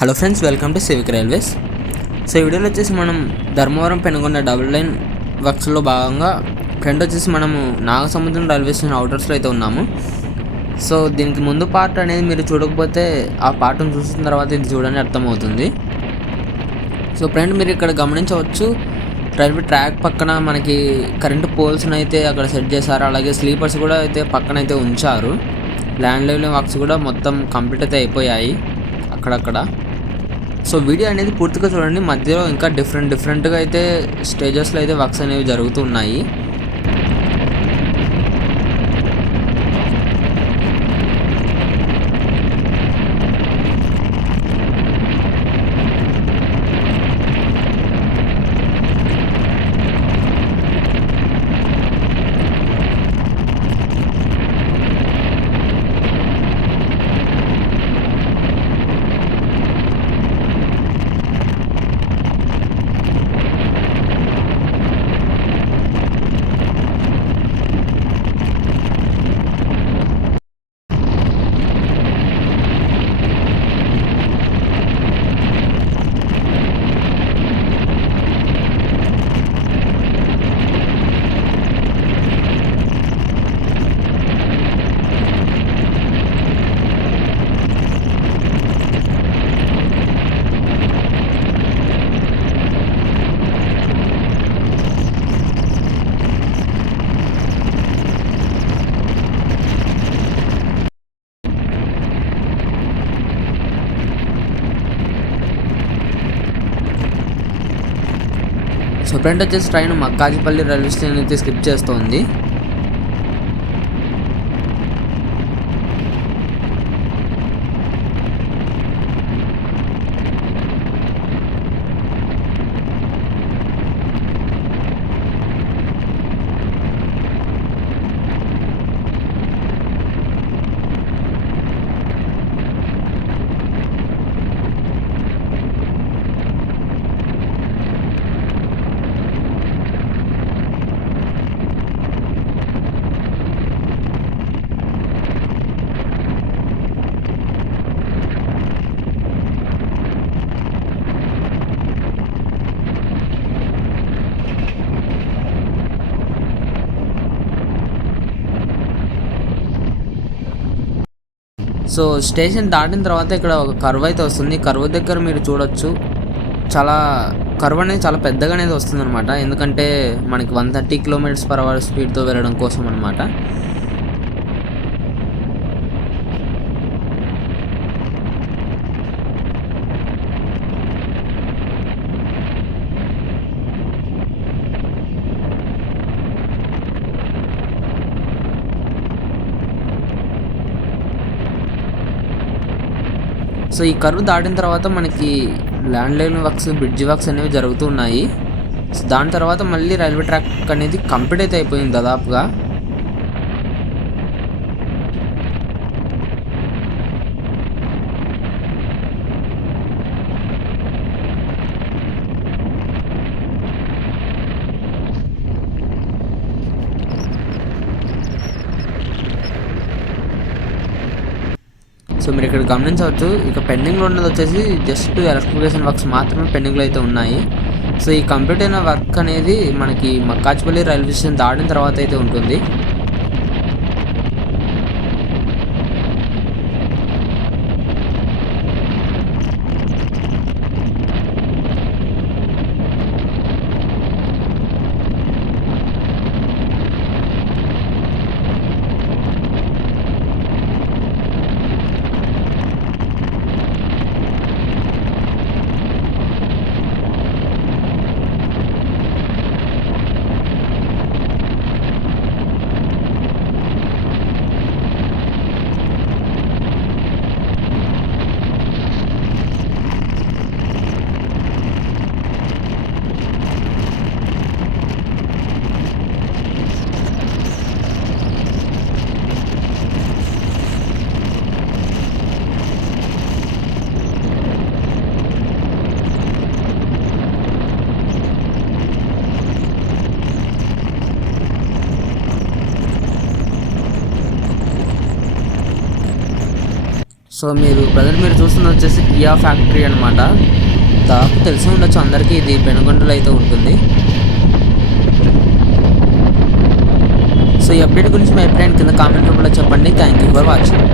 Hello friends, welcome to civic railways. So ఈ వీడియోలో వచ్చేసి మనం ధర్మవరం పెనుగొండ డబుల్ లైన్ వర్క్స్లో భాగంగా ఫ్రంట్ వచ్చేసి మనము నాగసముద్రం రైల్వే స్టేషన్ అవుటర్స్లో అయితే ఉన్నాము. సో దీనికి ముందు పార్ట్ అనేది మీరు చూడకపోతే ఆ పార్ట్ను చూసిన తర్వాత ఇది చూడని అర్థమవుతుంది. సో ఫ్రెండ్, మీరు ఇక్కడ గమనించవచ్చు, రైల్వే ట్రాక్ పక్కన మనకి కరెంటు పోల్స్ని అయితే అక్కడ సెట్ చేశారు. అలాగే స్లీపర్స్ కూడా అయితే పక్కన అయితే ఉంచారు. ల్యాండ్ లెవెలింగ్ వర్క్స్ కూడా మొత్తం కంప్లీట్ అయితే అయిపోయాయి అక్కడక్కడ. సో వీడియో అనేది పూర్తిగా చూడండి. మధ్యలో ఇంకా డిఫరెంట్గా అయితే స్టేజెస్లో అయితే వర్క్స్ అనేవి జరుగుతున్నాయి. సో ఫ్రెండ్ వచ్చేసి ట్రైన్ మక్కాజిపల్లి రైల్వే స్టేషన్ అయితే స్కిప్ చేస్తుంది. సో స్టేషన్ దాటిన తర్వాత ఇక్కడ ఒక కర్వ్ అయితే వస్తుంది. కర్వ్ దగ్గర మీరు చూడొచ్చు, చాలా కర్వ్ అనేది చాలా పెద్దగా అనేది వస్తుంది అనమాట. ఎందుకంటే మనకి 130 km/h స్పీడ్తో వెళ్ళడం కోసం అనమాట. సో ఈ కర్వ్ దాటిన తర్వాత మనకి land levelling works, bridge works అనేవి జరుగుతున్నాయి. సో దాని తర్వాత మళ్ళీ రైల్వే ట్రాక్ అనేది కంప్లీట్ అయితే అయిపోయింది దాదాపుగా. సో మీరు ఇక్కడ గమనించవచ్చు, ఇక పెండింగ్లో ఉన్నది వచ్చేసి జస్ట్ ఎలక్ట్రిఫికేషన్ వర్క్స్ మాత్రమే పెండింగ్లో అయితే ఉన్నాయి. సో ఈ కంప్లీట్ అయిన వర్క్ అనేది మనకి మక్కాజిపల్లి రైల్వే స్టేషన్ దాటిన తర్వాత అయితే ఉంటుంది. సో మీరు చూస్తున్నది వచ్చేసి కియా ఫ్యాక్టరీ అనమాట. దాదాపు తెలిసి ఉండొచ్చు అందరికీ, ఇది పెనుగొండలో అయితే ఉంటుంది. సో ఈ అప్డేట్ గురించి మీ అభిప్రాయం కింద కామెంట్ రూపంలో చెప్పండి. Thank you for watching.